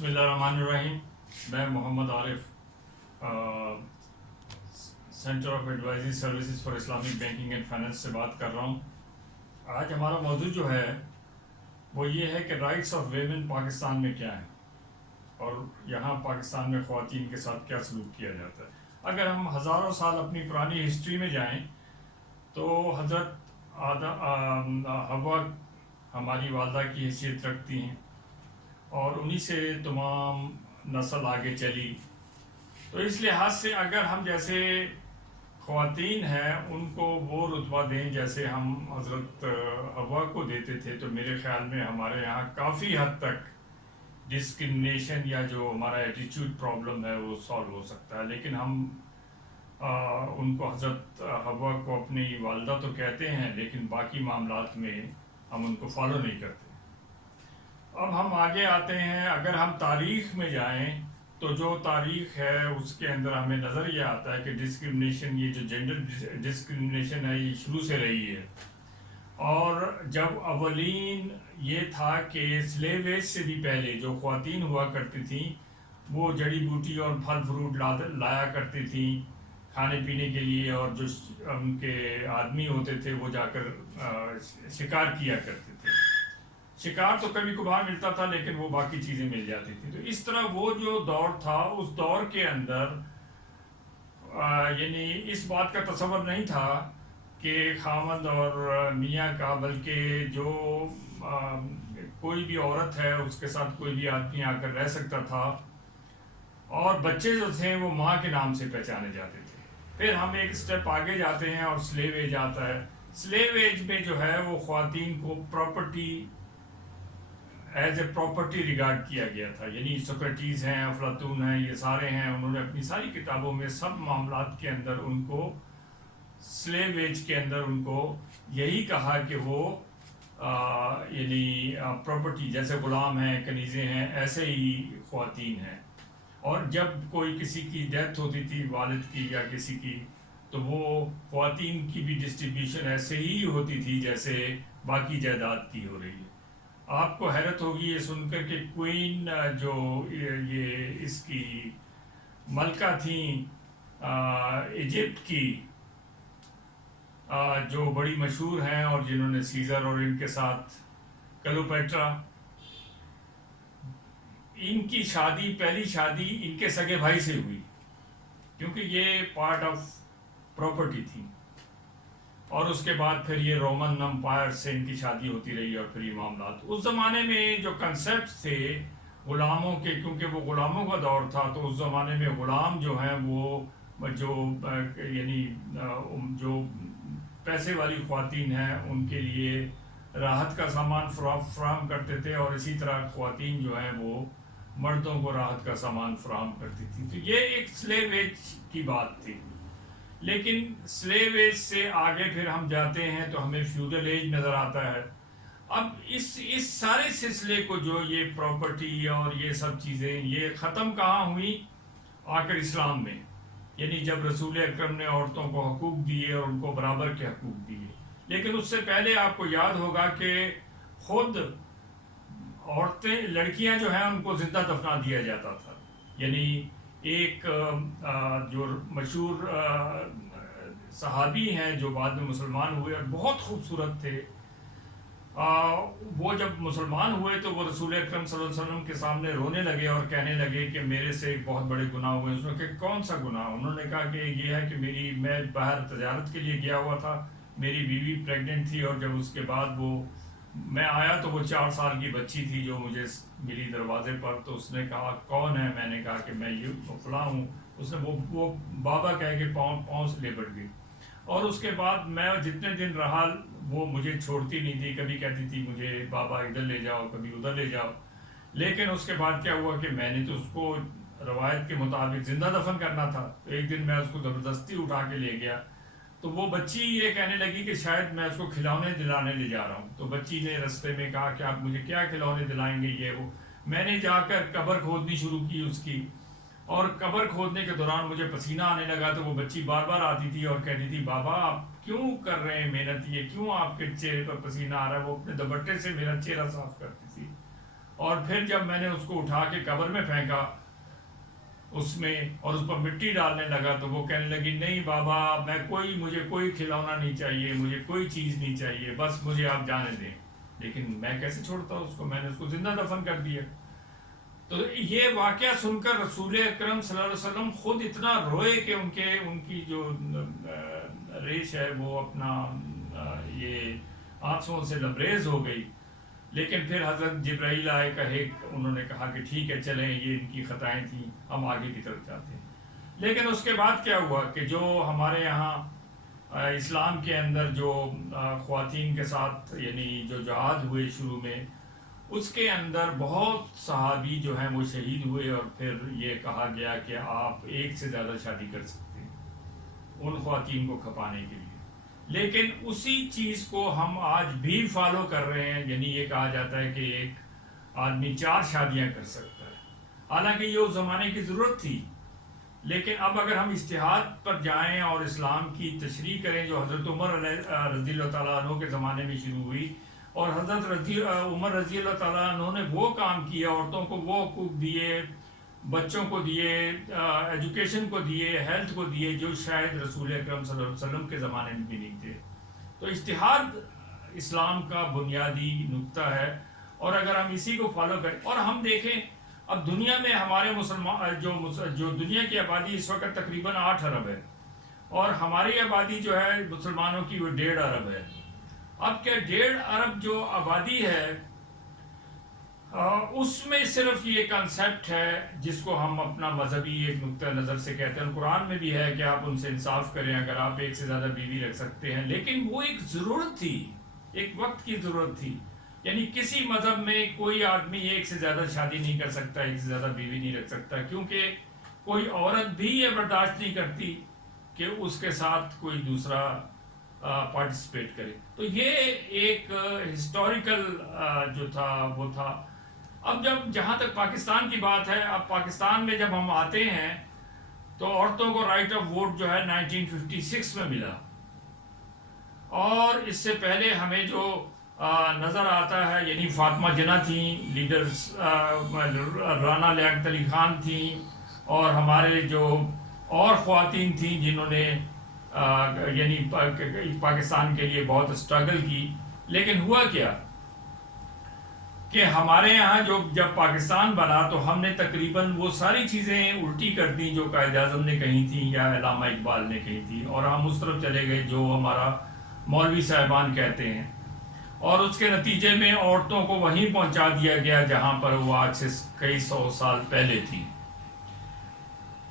بسم اللہ الرحمن الرحیم. میں Muhammad Arif, centre of advisory services for Islamic banking and finance سے بات کر رہا ہوں. آج ہمارا موضوع جو ہے وہ یہ ہے کہ رائٹس آف ویمن پاکستان میں کیا ہیں اور یہاں پاکستان میں خواتین کے ساتھ کیا سلوک کیا جاتا ہے. اگر ہم ہزاروں سال اپنی پرانی ہسٹری میں جائیں تو حضرت حوا ہماری والدہ کی حیثیت رکھتی ہیں اور انہی سے تمام نسل آگے چلی. تو اس لحاظ سے اگر ہم جیسے خواتین ہیں ان کو وہ رتبہ دیں جیسے ہم حضرت حوا کو دیتے تھے تو میرے خیال میں ہمارے یہاں کافی حد تک ڈسکرمنیشن یا جو ہمارا ایٹیچیوڈ پرابلم ہے وہ سالو ہو سکتا ہے. لیکن ہم ان کو حضرت حوا کو اپنی والدہ تو کہتے ہیں لیکن باقی معاملات میں ہم ان کو فالو نہیں کرتے. اب ہم آگے آتے ہیں, اگر ہم تاریخ میں جائیں تو جو تاریخ ہے اس کے اندر ہمیں نظر یہ آتا ہے کہ ڈسکرمنیشن, یہ جو جینڈر ڈسکرمنیشن ہے یہ شروع سے رہی ہے. اور جب اولین یہ تھا کہ سلیو ایج سے بھی پہلے جو خواتین ہوا کرتی تھیں وہ جڑی بوٹی اور پھل فروٹ لایا کرتی تھیں کھانے پینے کے لیے, اور جو ان کے آدمی ہوتے تھے وہ جا کر شکار کیا کرتے تھے. شکار تو کبھی کبھار ملتا تھا لیکن وہ باقی چیزیں مل جاتی تھیں. تو اس طرح وہ جو دور تھا اس دور کے اندر یعنی اس بات کا تصور نہیں تھا کہ خاوند اور میاں کا, بلکہ جو کوئی بھی عورت ہے اس کے ساتھ کوئی بھی آدمی آ کر رہ سکتا تھا اور بچے جو تھے وہ ماں کے نام سے پہچانے جاتے تھے. پھر ہم ایک سٹیپ آگے جاتے ہیں اور سلیو ایج آتا ہے. سلیو ایج میں جو ہے وہ خواتین کو property as a property regard کیا گیا تھا. یعنی سوکریٹیز ہیں, افلاطون ہیں, یہ سارے ہیں, انہوں نے اپنی ساری کتابوں میں سب معاملات کے اندر ان کو سلیو ایج کے اندر ان کو یہی کہا کہ وہ یعنی پراپرٹی جیسے غلام ہیں, کنیزیں ہیں, ایسے ہی خواتین ہیں. اور جب کوئی کسی کی ڈیتھ ہوتی تھی والد کی یا کسی کی تو وہ خواتین کی بھی ڈسٹریبیوشن ایسے ہی ہوتی تھی جیسے باقی جائیداد کی ہو رہی ہے. آپ کو حیرت ہوگی یہ سن کر کہ کوئین جو یہ اس کی ملکہ تھیں ایجپٹ کی, جو بڑی مشہور ہیں اور جنہوں نے سیزر اور ان کے ساتھ کلوپیٹرا, ان کی شادی پہلی شادی ان کے سگے بھائی سے ہوئی کیونکہ یہ پارٹ آف پراپرٹی تھی. اور اس کے بعد پھر یہ رومن امپائر سے ان کی شادی ہوتی رہی اور پھر یہ معاملات. اس زمانے میں جو کنسیپٹس تھے غلاموں کے, کیونکہ وہ غلاموں کا دور تھا تو اس زمانے میں غلام جو ہیں وہ جو یعنی جو پیسے والی خواتین ہیں ان کے لیے راحت کا سامان فراہم کرتے تھے, اور اسی طرح خواتین جو ہیں وہ مردوں کو راحت کا سامان فراہم کرتی تھی. تو یہ ایک سلیو ایج کی بات تھی. لیکن سلیو ایج سے آگے پھر ہم جاتے ہیں تو ہمیں فیوڈل ایج نظر آتا ہے. اب اس سارے سلسلے کو جو یہ پراپرٹی اور یہ سب چیزیں یہ ختم کہاں ہوئی, آ کر اسلام میں. یعنی جب رسول اکرم نے عورتوں کو حقوق دیے اور ان کو برابر کے حقوق دیے. لیکن اس سے پہلے آپ کو یاد ہوگا کہ خود عورتیں لڑکیاں جو ہیں ان کو زندہ دفنا دیا جاتا تھا. یعنی ایک جو مشہور صحابی ہیں جو بعد میں مسلمان ہوئے اور بہت خوبصورت تھے, وہ جب مسلمان ہوئے تو وہ رسول اکرم صلی اللہ علیہ وسلم کے سامنے رونے لگے اور کہنے لگے کہ میرے سے بہت بڑے گناہ ہوئے. اس نے کہا کون سا گناہ؟ انہوں نے کہا کہ یہ ہے کہ میں باہر تجارت کے لیے گیا ہوا تھا, میری بیوی پریگننٹ تھی, اور جب اس کے بعد میں آیا تو وہ 4 سال کی بچی تھی جو مجھے ملی دروازے پر. تو اس نے کہا کون ہے؟ میں نے کہا کہ میں یہ فلاں ہوں. اس نے وہ بابا کہہ کے پاؤں سے لپٹ گئی. اور اس کے بعد میں جتنے دن رہا وہ مجھے چھوڑتی نہیں تھی, کبھی کہتی تھی مجھے بابا ادھر لے جاؤ, کبھی ادھر لے جاؤ. لیکن اس کے بعد کیا ہوا کہ میں نے تو اس کو روایت کے مطابق زندہ دفن کرنا تھا. تو ایک دن میں اس کو زبردستی اٹھا کے لے گیا تو وہ بچی یہ کہنے لگی کہ شاید میں اس کو کھلونے دلانے لے جا رہا ہوں. تو بچی نے رستے میں کہا کہ آپ مجھے کیا کھلونے دلائیں گے یہ وہ. میں نے جا کر قبر کھودنی شروع کی اس کی, اور قبر کھودنے کے دوران مجھے پسینہ آنے لگا. تو وہ بچی بار بار آتی تھی اور کہتی تھی بابا آپ کیوں کر رہے ہیں محنت, یہ کیوں آپ کے چہرے پر پسینہ آ رہا ہے. وہ اپنے دوپٹے سے میرا چہرہ صاف کرتی تھی اور پھر جب میں نے اس کو اٹھا کے قبر میں پھینکا اس میں اور اس پر مٹی ڈالنے لگا تو وہ کہنے لگی نہیں بابا مجھے کوئی کھلونا نہیں چاہیے، مجھے کوئی چیز نہیں چاہیے، بس مجھے آپ جانے دیں۔ لیکن میں کیسے چھوڑتا اس کو، میں نے اس کو زندہ دفن کر دیا۔ تو یہ واقعہ سن کر رسول اکرم صلی اللہ علیہ وسلم خود اتنا روئے کہ ان کی جو ریش ہے وہ اپنا یہ آنسوؤں سے لبریز ہو گئی۔ لیکن پھر حضرت جبرائیل آئے، انہوں نے کہا کہ ٹھیک ہے چلیں، یہ ان کی خطائیں تھیں، ہم آگے کی طرف جاتے ہیں۔ لیکن اس کے بعد کیا ہوا کہ جو ہمارے یہاں اسلام کے اندر جو خواتین کے ساتھ یعنی جو جہاد ہوئے شروع میں، اس کے اندر بہت صحابی جو ہیں وہ شہید ہوئے، اور پھر یہ کہا گیا کہ آپ ایک سے زیادہ شادی کر سکتے ہیں ان خواتین کو کھپانے کے لیے۔ لیکن اسی چیز کو ہم آج بھی فالو کر رہے ہیں، یعنی یہ کہا جاتا ہے کہ ایک آدمی 4 شادیاں کر سکتا ہے، حالانکہ یہ اس زمانے کی ضرورت تھی۔ لیکن اب اگر ہم اجتہاد پر جائیں اور اسلام کی تشریح کریں جو حضرت عمر رضی اللہ تعالیٰ عنہ کے زمانے میں شروع ہوئی، اور حضرت عمر رضی اللہ تعالیٰ عنہ نے وہ کام کیا، عورتوں کو وہ حقوق دیے، بچوں کو دیے، ایجوکیشن کو دیے، ہیلتھ کو دیے، جو شاید رسول اکرم صلی اللہ علیہ وسلم کے زمانے میں بھی نہیں تھے۔ تو اجتہاد اسلام کا بنیادی نقطہ ہے، اور اگر ہم اسی کو فالو کریں اور ہم دیکھیں اب دنیا میں ہمارے مسلمان جو دنیا کی آبادی اس وقت تقریباً 8 ارب ہے، اور ہماری آبادی جو ہے مسلمانوں کی وہ 1.5 ارب ہے۔ اب کیا 1.5 ارب جو آبادی ہے اس میں صرف یہ کنسیپٹ ہے جس کو ہم اپنا مذہبی ایک نقطہ نظر سے کہتے ہیں، قرآن میں بھی ہے کہ آپ ان سے انصاف کریں اگر آپ ایک سے زیادہ بیوی رکھ سکتے ہیں، لیکن وہ ایک ضرورت تھی، ایک وقت کی ضرورت تھی۔ یعنی کسی مذہب میں کوئی آدمی ایک سے زیادہ شادی نہیں کر سکتا، ایک سے زیادہ بیوی نہیں رکھ سکتا، کیونکہ کوئی عورت بھی یہ برداشت نہیں کرتی کہ اس کے ساتھ کوئی دوسرا پارٹیسپیٹ کرے۔ تو یہ ایک ہسٹوریکل جو تھا وہ تھا۔ اب جہاں تک پاکستان کی بات ہے، اب پاکستان میں جب ہم آتے ہیں تو عورتوں کو رائٹ آف ووٹ جو ہے 1956 میں ملا، اور اس سے پہلے ہمیں جو نظر آتا ہے یعنی فاطمہ جناح تھیں لیڈرز، رانا لیاقت علی خان تھیں، اور ہمارے جو اور خواتین تھیں جنہوں نے یعنی پاکستان کے لیے بہت اسٹرگل کی۔ لیکن ہوا کیا کہ ہمارے یہاں جب پاکستان بنا تو ہم نے تقریباً وہ ساری چیزیں الٹی کر دیں جو قائد اعظم نے کہی تھیں یا علامہ اقبال نے کہی تھی، اور ہم اس طرف چلے گئے جو ہمارا مولوی صاحبان کہتے ہیں، اور اس کے نتیجے میں عورتوں کو وہیں پہنچا دیا گیا جہاں پر وہ آج سے کئی 100 سال پہلے تھی۔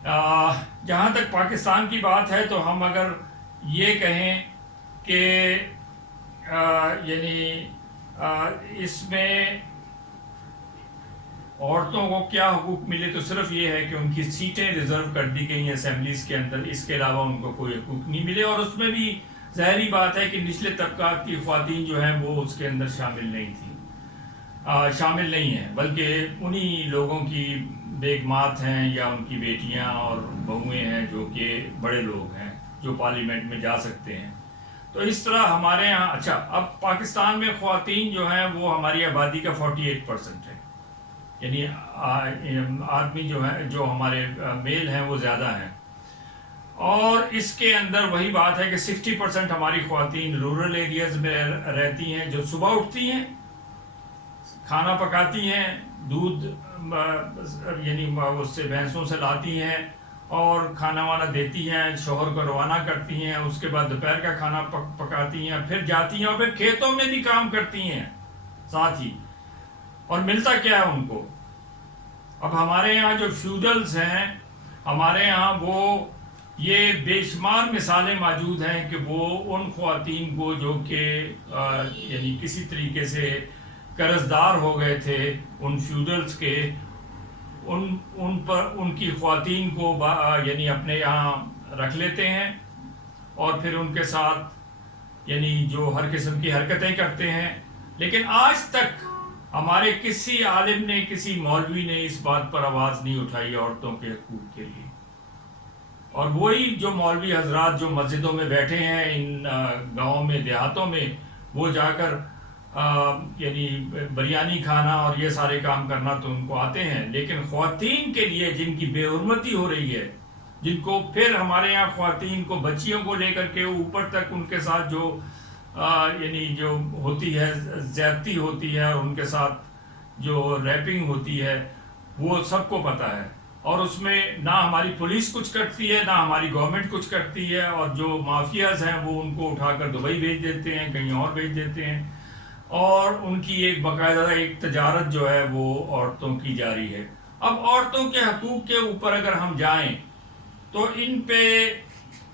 جہاں تک پاکستان کی بات ہے تو ہم اگر یہ کہیں کہ یعنی اس میں عورتوں کو کیا حقوق ملے تو صرف یہ ہے کہ ان کی سیٹیں ریزرو کر دی گئی ہیں اسمبلیز کے اندر، اس کے علاوہ ان کو کوئی حقوق نہیں ملے، اور اس میں بھی ظاہری بات ہے کہ نچلے طبقات کی خواتین جو ہیں وہ اس کے اندر شامل نہیں ہیں، بلکہ انہی لوگوں کی بیگمات ہیں یا ان کی بیٹیاں اور بہویں ہیں جو کہ بڑے لوگ ہیں جو پارلیمنٹ میں جا سکتے ہیں۔ تو اس طرح ہمارے یہاں اچھا اب پاکستان میں خواتین جو ہیں وہ ہماری آبادی کا 48% ہے، یعنی آدمی جو ہمارے میل ہیں وہ زیادہ ہیں، اور اس کے اندر وہی بات ہے کہ 60% ہماری خواتین رورل ایریاز میں رہتی ہیں، جو صبح اٹھتی ہیں، کھانا پکاتی ہیں، دودھ یعنی اس سے بھینسوں سے لاتی ہیں اور کھانا وانا دیتی ہیں، شوہر کو روانہ کرتی ہیں، اس کے بعد دوپہر کا کھانا پکاتی ہیں، پھر جاتی ہیں اور پھر کھیتوں میں بھی کام کرتی ہیں ساتھ ہی، اور ملتا کیا ہے ان کو؟ اب ہمارے یہاں جو فیوڈلز ہیں ہمارے یہاں وہ یہ بے شمار مثالیں موجود ہیں کہ وہ ان خواتین کو جو کہ یعنی کسی طریقے سے قرض دار ہو گئے تھے ان فیوڈلز کے، ان کی خواتین کو یعنی اپنے یہاں رکھ لیتے ہیں، اور پھر ان کے ساتھ یعنی جو ہر قسم کی حرکتیں کرتے ہیں۔ لیکن آج تک ہمارے کسی عالم نے، کسی مولوی نے اس بات پر آواز نہیں اٹھائی عورتوں کے حقوق کے لیے، اور وہی جو مولوی حضرات جو مسجدوں میں بیٹھے ہیں ان گاؤں میں دیہاتوں میں، وہ جا کر یعنی بریانی کھانا اور یہ سارے کام کرنا تو ان کو آتے ہیں، لیکن خواتین کے لیے جن کی بے حرمتی ہو رہی ہے، جن کو پھر ہمارے یہاں خواتین کو بچیوں کو لے کر کے اوپر تک ان کے ساتھ جو یعنی جو ہوتی ہے زیادتی ہوتی ہے، اور ان کے ساتھ جو ریپنگ ہوتی ہے، وہ سب کو پتہ ہے، اور اس میں نہ ہماری پولیس کچھ کرتی ہے، نہ ہماری گورنمنٹ کچھ کرتی ہے، اور جو مافیاز ہیں وہ ان کو اٹھا کر دبئی بھیج دیتے ہیں، کہیں اور بھیج دیتے ہیں، اور ان کی ایک باقاعدہ ایک تجارت جو ہے وہ عورتوں کی جاری ہے۔ اب عورتوں کے حقوق کے اوپر اگر ہم جائیں تو ان پہ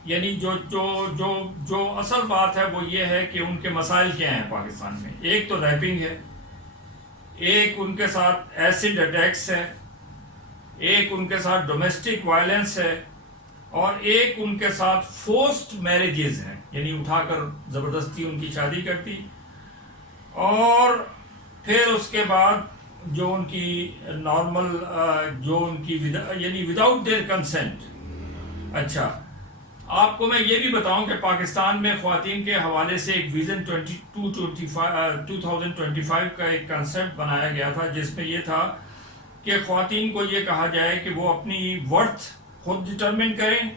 یعنی جو جو جو جو اصل بات ہے وہ یہ ہے کہ ان کے مسائل کیا ہیں پاکستان میں۔ ایک تو ریپنگ ہے، ایک ان کے ساتھ ایسڈ اٹیکس ہے، ایک ان کے ساتھ ڈومیسٹک وائلنس ہے، اور ایک ان کے ساتھ فورسڈ میرجز ہیں، یعنی اٹھا کر زبردستی ان کی شادی کرتی، اور پھر اس کے بعد جو ان کی نارمل جو ان کی یعنی وداؤٹ دیئر کنسنٹ۔ اچھا، آپ کو میں یہ بھی بتاؤں کہ پاکستان میں خواتین کے حوالے سے ایک ویژن 2025 کا ایک کنسپٹ بنایا گیا تھا، جس میں یہ تھا کہ خواتین کو یہ کہا جائے کہ وہ اپنی ورتھ خود ڈٹرمن کریں،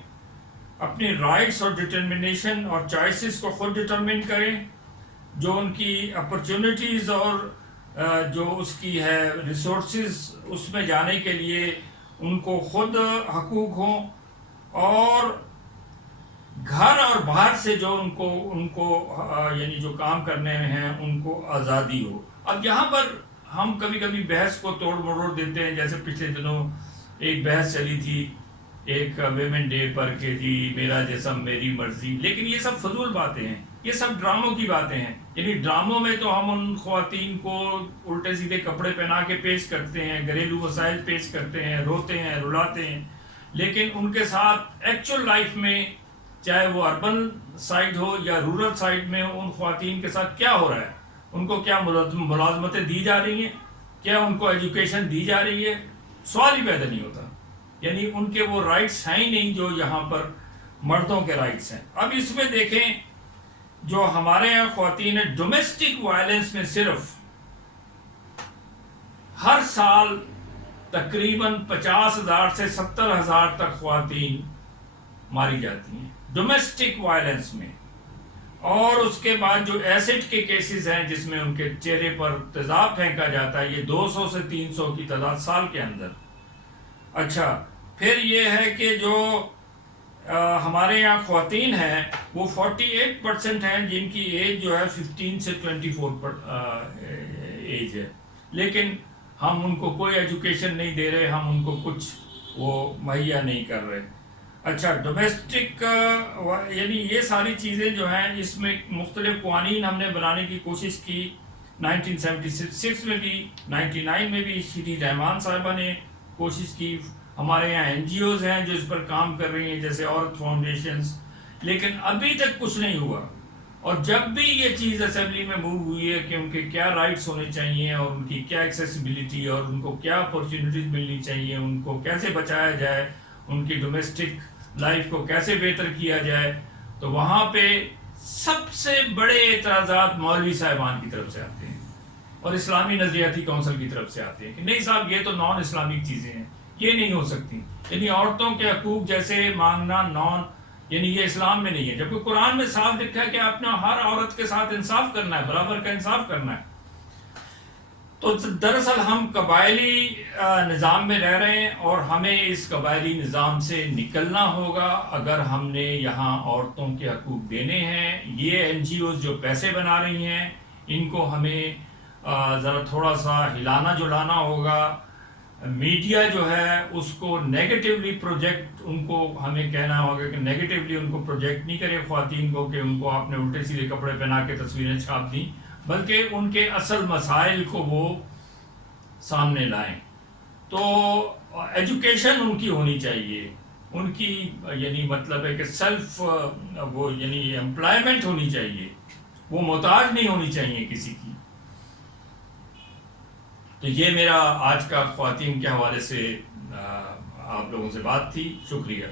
اپنی رائٹس اور ڈٹرمنیشن اور چوائسز کو خود ڈٹرمن کریں، جو ان کی اپرچونٹیز اور جو اس کی ہے ریسورسز اس میں جانے کے لیے ان کو خود حقوق ہوں، اور گھر اور باہر سے جو ان کو یعنی جو کام کرنے میں ہیں ان کو آزادی ہو۔ اب یہاں پر ہم کبھی کبھی بحث کو توڑ مروڑ دیتے ہیں، جیسے پچھلے دنوں ایک بحث چلی تھی ایک ویمن ڈے پر کہ جی میرا جسم میری مرضی، لیکن یہ سب فضول باتیں ہیں، یہ سب ڈراموں کی باتیں ہیں۔ یعنی ڈراموں میں تو ہم ان خواتین کو الٹے سیدھے کپڑے پہنا کے پیش کرتے ہیں، گھریلو مسائل پیش کرتے ہیں، روتے ہیں، رلاتے ہیں، لیکن ان کے ساتھ ایکچوئل لائف میں چاہے وہ اربن سائڈ ہو یا رورل سائڈ میں ان خواتین کے ساتھ کیا ہو رہا ہے، ان کو کیا ملازمتیں دی جا رہی ہیں، کیا ان کو ایجوکیشن دی جا رہی ہے، سوال ہی پیدا نہیں ہوتا۔ یعنی ان کے وہ رائٹس ہیں ہی نہیں جو یہاں پر مردوں کے رائٹس ہیں۔ اب اس میں دیکھیں جو ہمارے یہاں خواتین ڈومیسٹک وائلنس میں صرف ہر سال تقریباً 50,000 سے 70,000 تک خواتین ماری جاتی ہیں ڈومیسٹک وائلنس میں، اور اس کے بعد جو ایسڈ کے کیسز ہیں جس میں ان کے چہرے پر تیزاب پھینکا جاتا ہے، یہ 200 سے 300 کی تعداد سال کے اندر۔ اچھا، پھر یہ ہے کہ جو ہمارے یہاں خواتین ہیں وہ 48% ہیں جن کی ایج جو ہے 15 سے 24 ایج ہے، لیکن ہم ان کو کوئی ایجوکیشن نہیں دے رہے، ہم ان کو کچھ وہ مہیا نہیں کر رہے۔ اچھا، ڈومیسٹک یعنی یہ ساری چیزیں جو ہیں اس میں مختلف قوانین ہم نے بنانے کی کوشش کی، 1976 میں بھی، 99 میں بھی شری رحمان صاحبہ نے کوشش کی، ہمارے یہاں NGOs ہیں جو اس پر کام کر رہی ہیں جیسے عورت فاؤنڈیشنز، لیکن ابھی تک کچھ نہیں ہوا۔ اور جب بھی یہ چیز اسمبلی میں موو ہوئی ہے کہ ان کے کیا رائٹس ہونے چاہیے اور ان کی کیا ایکسیسیبلٹی اور ان کو کیا اپرچونیٹیز ملنی چاہیے، ان کو کیسے بچایا جائے، ان کی ڈومیسٹک لائف کو کیسے بہتر کیا جائے، تو وہاں پہ سب سے بڑے اعتراضات مولوی صاحبان کی طرف سے آتے ہیں اور اسلامی نظریاتی کونسل کی طرف سے آتے ہیں کہ نہیں صاحب یہ تو نان اسلامک چیزیں ہیں، یہ نہیں ہو سکتی۔ یعنی عورتوں کے حقوق جیسے مانگنا یعنی یہ اسلام میں نہیں ہے، جبکہ قرآن میں صاف لکھا ہے کہ آپ نے ہر عورت کے ساتھ انصاف کرنا ہے، برابر کا انصاف کرنا ہے۔ تو دراصل ہم قبائلی نظام میں رہ رہے ہیں اور ہمیں اس قبائلی نظام سے نکلنا ہوگا اگر ہم نے یہاں عورتوں کے حقوق دینے ہیں۔ یہ NGOs جو پیسے بنا رہی ہیں ان کو ہمیں ذرا تھوڑا سا ہلانا جلانا ہوگا۔ میڈیا جو ہے اس کو نیگیٹیولی پروجیکٹ، ان کو ہمیں کہنا ہوگا کہ نیگیٹیولی ان کو پروجیکٹ نہیں کرے خواتین کو کہ ان کو آپ نے الٹے سیدھے کپڑے پہنا کے تصویریں چھاپ دیں، بلکہ ان کے اصل مسائل کو وہ سامنے لائیں۔ تو ایجوکیشن ان کی ہونی چاہیے، ان کی یعنی مطلب ہے کہ سیلف وہ یعنی امپلائمنٹ ہونی چاہیے، وہ محتاج نہیں ہونی چاہیے کسی کی۔ تو یہ میرا آج کا خواتین کے حوالے سے آپ لوگوں سے بات تھی، شکریہ۔